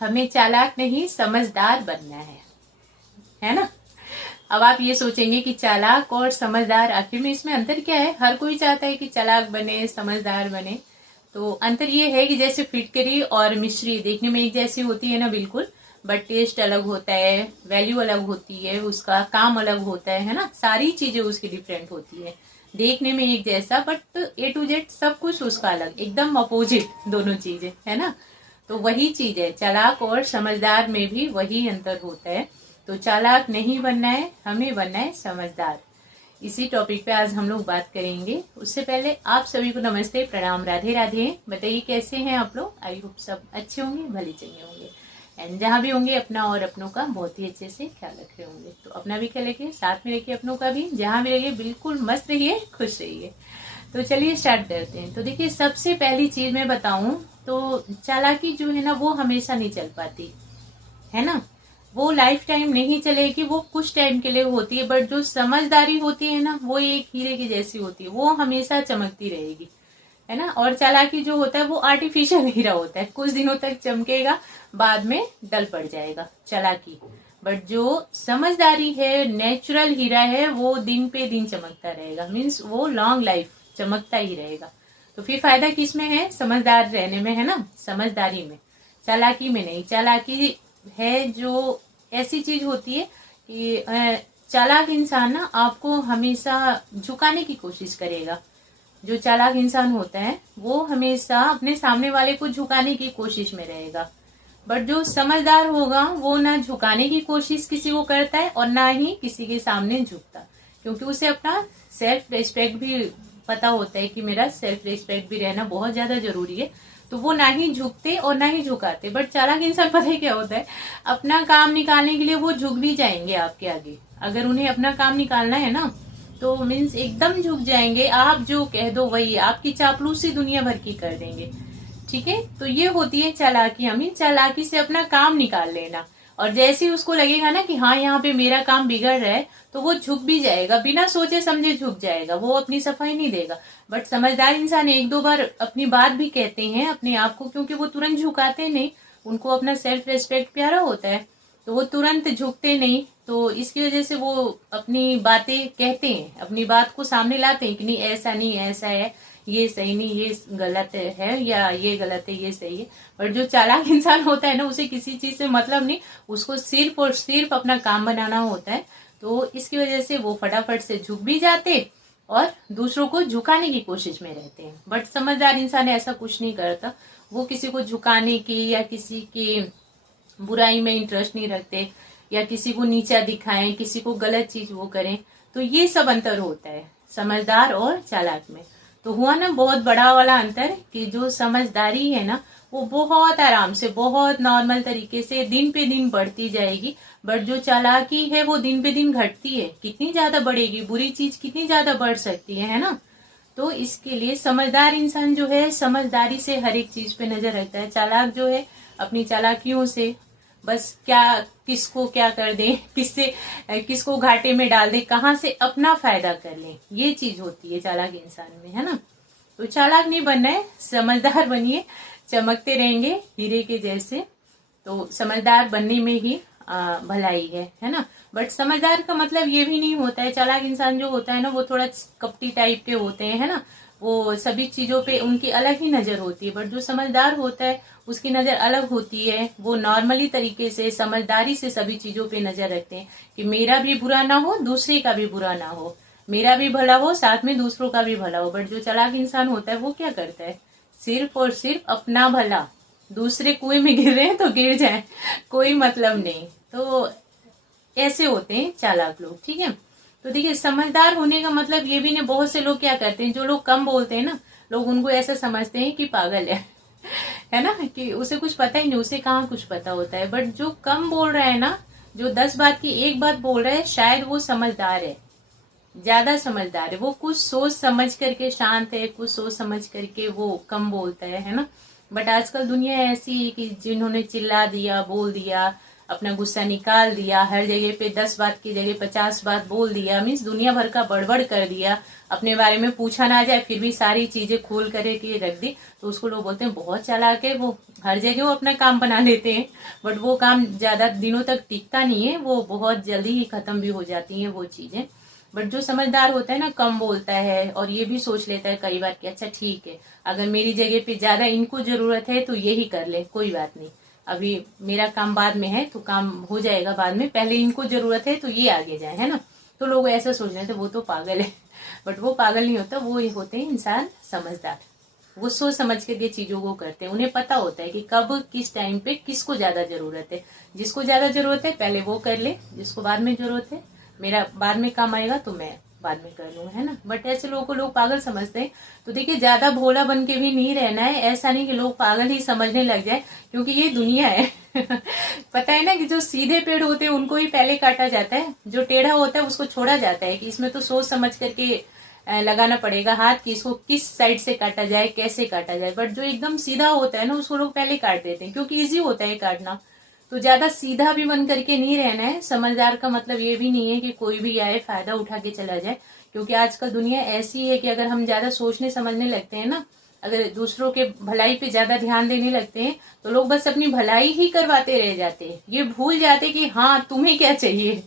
हमें चालाक नहीं समझदार बनना है ना। अब आप ये सोचेंगे कि चालाक और समझदार आखिर में इसमें अंतर क्या है। हर कोई चाहता है कि चालाक बने, समझदार बने। तो अंतर ये है कि जैसे फिटकरी और मिश्री देखने में एक जैसी होती है ना, बिल्कुल, बट टेस्ट अलग होता है, वैल्यू अलग होती है, उसका काम अलग होता है ना, सारी चीजें उसकी डिफरेंट होती है। देखने में एक जैसा बट ए टू जेड सब कुछ उसका अलग, एकदम अपोजिट दोनों चीजें, है ना। तो वही चीज है, चालाक और समझदार में भी वही अंतर होता है। तो चालाक नहीं बनना है, हमें बनना है समझदार। इसी टॉपिक पे आज हम लोग बात करेंगे। उससे पहले आप सभी को नमस्ते, प्रणाम, राधे राधे। बताइए कैसे हैं आप लोग। आई होप सब अच्छे होंगे, भले चंगे होंगे, एंड जहाँ भी होंगे अपना और अपनों का बहुत ही अच्छे से ख्याल रख रहे होंगे। तो अपना भी ख्याल रखिए, साथ में रखिए अपनों का भी। जहाँ भी रहिए बिल्कुल मस्त रहिए, खुश रहिए। तो चलिए स्टार्ट करते हैं। तो देखिए, सबसे पहली चीज मैं बताऊं तो चालाकी जो है ना वो हमेशा नहीं चल पाती, है ना। वो लाइफ टाइम नहीं चलेगी, वो कुछ टाइम के लिए होती है। बट जो समझदारी होती है ना वो एक हीरे की जैसी होती है, वो हमेशा चमकती रहेगी, है ना। और चालाकी जो होता है वो आर्टिफिशियल हीरा होता है, कुछ दिनों तक चमकेगा, बाद में डल पड़ जाएगा चालाकी। बट जो समझदारी है, नेचुरल हीरा है, वो दिन पे दिन चमकता रहेगा, मीन्स वो लॉन्ग लाइफ चमकता ही रहेगा। तो फिर फायदा किस में है, समझदार रहने में, है ना, समझदारी में, चालाकी में नहीं। चालाकी है जो ऐसी चीज होती है कि चालाक इंसान ना आपको हमेशा झुकाने की कोशिश करेगा। जो चालाक इंसान होता है वो हमेशा अपने सामने वाले को झुकाने की कोशिश में रहेगा। बट जो समझदार होगा वो ना झुकाने की कोशिश किसी को करता है और ना ही किसी के सामने झुकता, क्योंकि उसे अपना सेल्फ रिस्पेक्ट भी पता होता है कि मेरा सेल्फ रिस्पेक्ट भी रहना बहुत ज्यादा जरूरी है। तो वो ना ही झुकते और ना ही झुकाते। बट चालाक इंसान पता है क्या होता है, अपना काम निकालने के लिए वो झुक भी जाएंगे आपके आगे। अगर उन्हें अपना काम निकालना है ना तो मीन्स एकदम झुक जाएंगे, आप जो कह दो वही, आपकी चापलूसी दुनिया भर की कर देंगे। ठीक है, तो ये होती है चालाकी, हमें चालाकी से अपना काम निकाल लेना। और जैसे ही उसको लगेगा ना कि हाँ यहाँ पे मेरा काम बिगड़ रहा है, तो वो झुक भी जाएगा, बिना सोचे समझे झुक जाएगा, वो अपनी सफाई नहीं देगा। बट समझदार इंसान एक दो बार अपनी बात भी कहते हैं अपने आप को, क्योंकि वो तुरंत झुकाते नहीं, उनको अपना सेल्फ रेस्पेक्ट प्यारा होता है, तो वो तुरंत झुकते नहीं। तो इसकी वजह से वो अपनी बातें कहते हैं, अपनी बात को सामने लाते हैं कि नहीं ऐसा नहीं, ऐसा है, ये सही नहीं, ये गलत है, या ये गलत है, ये सही है। पर जो चालाक इंसान होता है ना उसे किसी चीज से मतलब नहीं, उसको सिर्फ और सिर्फ अपना काम बनाना होता है। तो इसकी वजह से वो फटाफट से झुक भी जाते और दूसरों को झुकाने की कोशिश में रहते हैं। बट समझदार इंसान ऐसा कुछ नहीं करता, वो किसी को झुकाने की या किसी की बुराई में इंटरेस्ट नहीं रखते, या किसी को नीचा दिखाएं, किसी को गलत चीज वो करें। तो ये सब अंतर होता है समझदार और चालाक में। तो हुआ ना बहुत बड़ा वाला अंतर कि जो समझदारी है ना वो बहुत आराम से, बहुत नॉर्मल तरीके से दिन पे दिन बढ़ती जाएगी। बट जो चालाकी है वो दिन पे दिन घटती है। कितनी ज्यादा बढ़ेगी, बुरी चीज कितनी ज्यादा बढ़ सकती है ना। तो इसके लिए समझदार इंसान जो है समझदारी से हर एक चीज पे नजर रखता है। चालाक जो है अपनी चालाकियों से बस क्या, किसको क्या कर दे, किससे किसको घाटे में डाल दे, कहाँ से अपना फायदा कर ले, ये चीज होती है चालाक इंसान में, है ना। तो चालाक नहीं बनना है, समझदार बनिए, चमकते रहेंगे हीरे के जैसे। तो समझदार बनने में ही भलाई है ना। बट समझदार का मतलब ये भी नहीं होता है, चालाक इंसान जो होता है ना वो थोड़ा कपटी टाइप के होते हैं, है ना, वो सभी चीजों पे उनकी अलग ही नजर होती है। बट जो समझदार होता है उसकी नजर अलग होती है, वो नॉर्मली तरीके से समझदारी से सभी चीजों पे नजर रखते हैं कि मेरा भी बुरा ना हो, दूसरे का भी बुरा ना हो, मेरा भी भला हो, साथ में दूसरों का भी भला हो। बट जो चालाक इंसान होता है वो क्या करता है, सिर्फ और सिर्फ अपना भला, दूसरे कुएं में गिर रहे हैं तो गिर जाए, कोई मतलब नहीं। तो ऐसे होते हैं चालाक लोग, ठीक है। तो देखिए, समझदार होने का मतलब ये भी नहीं, बहुत से लोग क्या करते हैं, जो लोग कम बोलते हैं ना, लोग उनको ऐसा समझते हैं कि पागल है ना, कि उसे कुछ पता ही नहीं, उसे कहाँ कुछ पता होता है। बट जो कम बोल रहा है ना, जो 10 बात की एक बात बोल रहा है, शायद वो समझदार है, ज्यादा समझदार है। वो कुछ सोच समझ करके शांत है, कुछ सोच समझ करके वो कम बोलता है ना। बट आजकल दुनिया ऐसी है कि जिन्होंने चिल्ला दिया, बोल दिया, अपना गुस्सा निकाल दिया, हर जगह पे 10 बात की जगह 50 बात बोल दिया, मीन्स दुनिया भर का बड़बड़ कर दिया, अपने बारे में पूछा ना जाए फिर भी सारी चीजें खोल करके रख दी, तो उसको लोग बोलते हैं बहुत चालाक है। वो हर जगह वो अपना काम बना लेते हैं, बट वो काम ज्यादा दिनों तक टिकता नहीं है, वो बहुत जल्दी ही खत्म भी हो जाती है वो चीजें। बट जो समझदार होता है ना, कम बोलता है और ये भी सोच लेता है कई बार कि अच्छा ठीक है, अगर मेरी जगह पे ज्यादा इनको जरूरत है तो यही कर ले, कोई बात नहीं, अभी मेरा काम बाद में है तो काम हो जाएगा बाद में, पहले इनको जरूरत है तो ये आगे जाए, है ना। तो लोग ऐसा सोच रहे थे वो तो पागल है, बट वो पागल नहीं होता, वो ये होते हैं इंसान समझदार। वो सोच समझ के ये चीजों को करते हैं, उन्हें पता होता है कि कब किस टाइम पे किसको ज्यादा जरूरत है, जिसको ज्यादा जरूरत है पहले वो कर ले, जिसको बाद में जरूरत है मेरा बाद में काम आएगा तो मैं बाद में कर लूँ, है ना। बट ऐसे लोगों को लोग पागल समझते हैं। तो देखिए ज्यादा भोला बन के भी नहीं रहना है, ऐसा नहीं कि लोग पागल ही समझने लग जाए, क्योंकि ये दुनिया है पता है ना कि जो सीधे पेड़ होते हैं उनको ही पहले काटा जाता है, जो टेढ़ा होता है उसको छोड़ा जाता है, कि इसमें तो सोच समझ करके लगाना पड़ेगा हाथ कि इसको किस साइड से काटा जाए, कैसे काटा जाए। बट जो एकदम सीधा होता है ना उसको लोग पहले काट देते हैं, क्योंकि इजी होता है काटना। तो ज्यादा सीधा भी बन करके नहीं रहना है। समझदार का मतलब ये भी नहीं है कि कोई भी आए फायदा उठा के चला जाए, क्योंकि आजकल दुनिया ऐसी है कि अगर हम ज्यादा सोचने समझने लगते हैं ना, अगर दूसरों के भलाई पे ज्यादा ध्यान देने लगते हैं तो लोग बस अपनी भलाई ही करवाते रह जाते हैं, ये भूल जाते कि हाँ तुम्हें क्या चाहिए,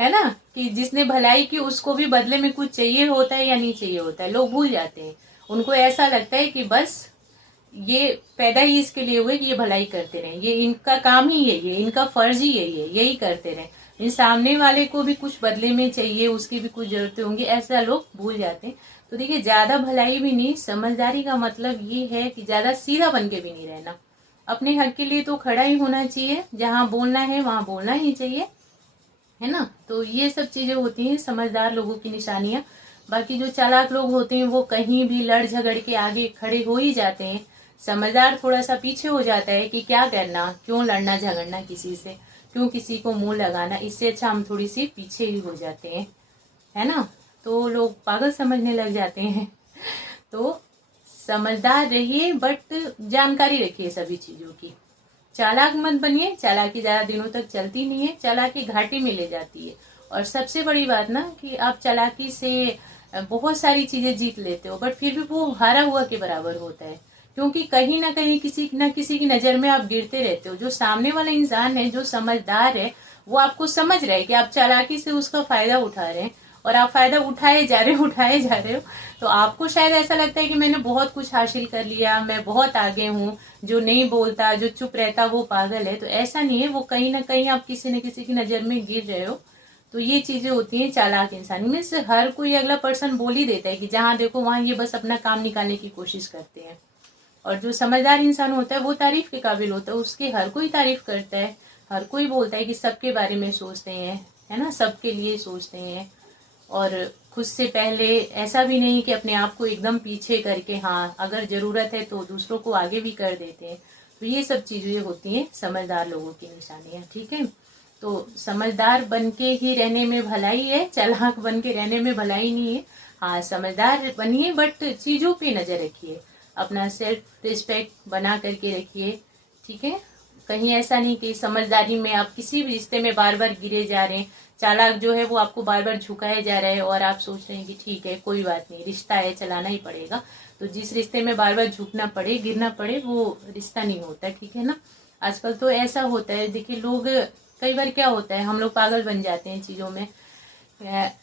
है ना, कि जिसने भलाई की उसको भी बदले में कुछ चाहिए होता है या नहीं चाहिए होता है, लोग भूल जाते हैं। उनको ऐसा लगता है कि बस ये पैदा ही इसके लिए हुए कि ये भलाई करते रहे, ये इनका काम ही है, ये इनका फर्ज ही है, ये यही करते रहे, इन सामने वाले को भी कुछ बदले में चाहिए, उसकी भी कुछ जरूरतें होंगी, ऐसा लोग भूल जाते हैं। तो देखिए ज्यादा भलाई भी नहीं, समझदारी का मतलब ये है कि ज्यादा सीधा बन के भी नहीं रहना, अपने हक के लिए तो खड़ा ही होना चाहिए, जहां बोलना है वहां बोलना ही चाहिए, है ना। तो ये सब चीजें होती हैं समझदार लोगों की निशानियां। बाकी जो चालाक लोग होते हैं वो कहीं भी लड़ झगड़ के आगे खड़े हो ही जाते हैं, समझदार थोड़ा सा पीछे हो जाता है कि क्या करना, क्यों लड़ना झगड़ना किसी से, क्यों किसी को मुंह लगाना, इससे अच्छा हम थोड़ी सी पीछे ही हो जाते हैं, है ना। तो लोग पागल समझने लग जाते हैं तो समझदार रहिए, बट जानकारी रखिए सभी चीजों की। चालाक मत बनिए, चालाकी ज्यादा दिनों तक चलती नहीं है, चालाकी घाटे में ले जाती है। और सबसे बड़ी बात ना कि आप चालाकी से बहुत सारी चीजें जीत लेते हो, बट फिर भी वो हारा हुआ के बराबर होता है, क्योंकि कहीं ना कहीं किसी न किसी की नजर में आप गिरते रहते हो। जो सामने वाला इंसान है, जो समझदार है, वो आपको समझ रहा है कि आप चालाकी से उसका फायदा उठा रहे हैं, और आप फायदा उठाए जा रहे हो, तो आपको शायद ऐसा लगता है कि मैंने बहुत कुछ हासिल कर लिया, मैं बहुत आगे हूँ, जो नहीं बोलता जो चुप रहता वो पागल है। तो ऐसा नहीं है, वो कहीं ना कहीं आप किसी न किसी की नजर में गिर रहे हो। तो ये चीजें होती हैं चालाक इंसान में से। हर कोई अगला पर्सन बोल ही देता है कि जहां देखो वहां ये बस अपना काम निकालने की कोशिश करते हैं। और जो समझदार इंसान होता है वो तारीफ के काबिल होता है, उसकी हर कोई तारीफ करता है, हर कोई बोलता है कि सबके बारे में सोचते हैं, है ना, सबके लिए सोचते हैं। और खुद से पहले ऐसा भी नहीं कि अपने आप को एकदम पीछे करके, हाँ अगर जरूरत है तो दूसरों को आगे भी कर देते हैं। तो ये सब चीजें होती हैं समझदार लोगों की निशानियां, ठीक है। तो समझदार बन के ही रहने में भलाई है, चालाक बन के रहने में भलाई नहीं है। हाँ समझदार बनिए, बट चीजों पे नजर रखिए, अपना सेल्फ रिस्पेक्ट बना करके रखिए, ठीक है। कहीं ऐसा नहीं कि समझदारी में आप किसी भी रिश्ते में बार बार गिरे जा रहे हैं, चालाक जो है वो आपको बार बार झुकाया जा रहा है और आप सोच रहे हैं कि ठीक है कोई बात नहीं, रिश्ता है चलाना ही पड़ेगा। तो जिस रिश्ते में बार बार झुकना पड़े, गिरना पड़े, वो रिश्ता नहीं होता, ठीक है ना। आजकल तो ऐसा होता है, देखिए लोग कई बार क्या होता है, हम लोग पागल बन जाते हैं चीजों में।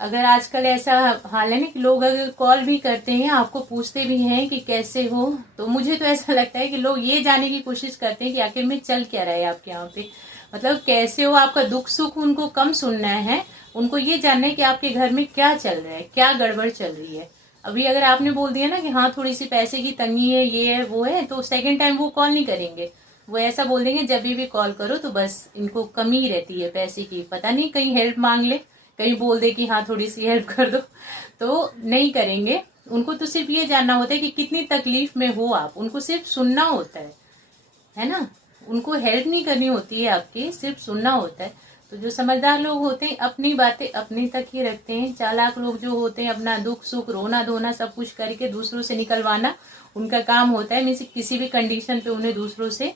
अगर आजकल ऐसा हाल है ना कि लोग अगर कॉल भी करते हैं, आपको पूछते भी हैं कि कैसे हो, तो मुझे तो ऐसा लगता है कि लोग ये जानने की कोशिश करते हैं कि आखिर में चल क्या रहा है आपके यहाँ पे, मतलब कैसे हो, आपका दुख सुख उनको कम सुनना है, उनको ये जानना है कि आपके घर में क्या चल रहा है, क्या गड़बड़ चल रही है। अभी अगर आपने बोल दिया ना कि हाँ थोड़ी सी पैसे की तंगी है, ये है वो है, तो सेकंड टाइम वो कॉल नहीं करेंगे। वो ऐसा बोल देंगे जब भी कॉल करो तो बस इनको कमी रहती है पैसे की, पता नहीं कहीं हेल्प मांग ले, कहीं बोल दे कि हाँ थोड़ी सी हेल्प कर दो, तो नहीं करेंगे। उनको तो सिर्फ ये जानना होता है कि कितनी तकलीफ में हो आप, उनको सिर्फ सुनना होता है ना। उनको हेल्प नहीं करनी होती है आपकी, सिर्फ सुनना होता है। तो जो समझदार लोग होते हैं अपनी बातें अपने तक ही रखते हैं। चालाक लोग जो होते हैं अपना दुख सुख रोना धोना सब कुछ करके दूसरों से निकलवाना उनका काम होता है, मीन्स किसी भी कंडीशन पे उन्हें दूसरों से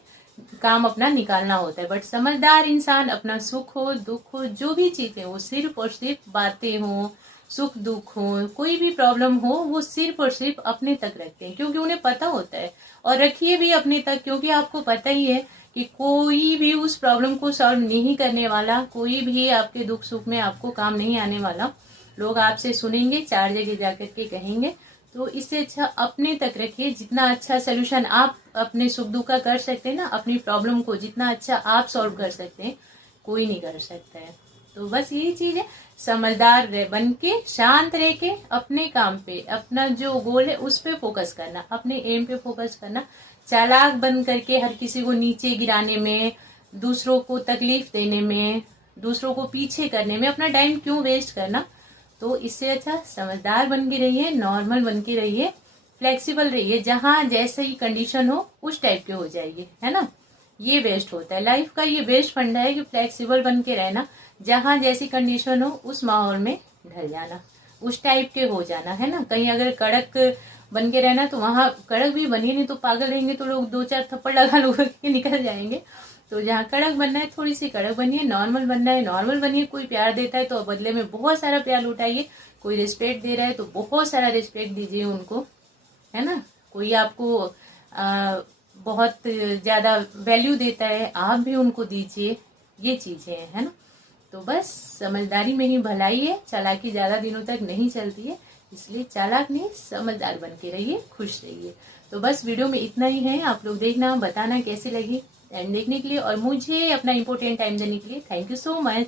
काम अपना निकालना होता है। बट समझदार इंसान अपना सुख हो दुख हो जो भी चीजें हो, सिर्फ और सिर्फ बातें हो, सुख दुख हो, कोई भी प्रॉब्लम हो, वो सिर्फ और सिर्फ अपने तक रखते हैं, क्योंकि उन्हें पता होता है। और रखिए भी अपने तक, क्योंकि आपको पता ही है कि कोई भी उस प्रॉब्लम को सॉल्व नहीं करने वाला, कोई भी आपके दुख सुख में आपको काम नहीं आने वाला। लोग आपसे सुनेंगे, 4 जगह जाकर के कहेंगे। तो इससे अच्छा अपने तक रखिए। जितना अच्छा सोल्यूशन आप अपने सुख दुख का कर सकते हैं ना, अपनी प्रॉब्लम को जितना अच्छा आप सॉल्व कर सकते हैं, कोई नहीं कर सकता है। तो बस यही चीज है, समझदार बन के, शांत रह के, अपने काम पे, अपना जो गोल है उस पे फोकस करना, अपने एम पे फोकस करना। चालाक बन करके हर किसी को नीचे गिराने में, दूसरों को तकलीफ देने में, दूसरों को पीछे करने में अपना टाइम क्यों वेस्ट करना। तो इससे अच्छा समझदार बन के रहिए, नॉर्मल बन के रहिए, फ्लेक्सिबल रहिए, जहां जैसे ही कंडीशन हो उस टाइप के हो जाइए, है ना। ये बेस्ट होता है लाइफ का, ये बेस्ट फंडा है कि फ्लेक्सिबल बन के रहना, जहां जैसी कंडीशन हो उस माहौल में ढल जाना, उस टाइप के हो जाना, है ना। कहीं अगर कड़क बन के रहना तो वहां कड़क भी बनिए, नहीं तो पागल रहेंगे तो लोग 2-4 थप्पड़ लगा लोग के निकल जाएंगे। तो जहाँ कड़क बनना है थोड़ी सी कड़क बनिए, नॉर्मल बनना है नॉर्मल बनिए। कोई प्यार देता है तो बदले में बहुत सारा प्यार लुटाइए, कोई रिस्पेक्ट दे रहा है तो बहुत सारा रिस्पेक्ट दीजिए उनको, है ना। कोई आपको बहुत ज्यादा वैल्यू देता है, आप भी उनको दीजिए, ये चीजें है ना। तो बस समझदारी में ही भलाई है, चालाकी ज्यादा दिनों तक नहीं चलती है, इसलिए चालाक नहीं समझदार बन के रहिए, खुश रहिए। तो बस वीडियो में इतना ही है, आप लोग देखना बताना कैसी लगी, एंड देखने के लिए और मुझे अपना इम्पोर्टेंट टाइम देने के लिए थैंक यू सो मच।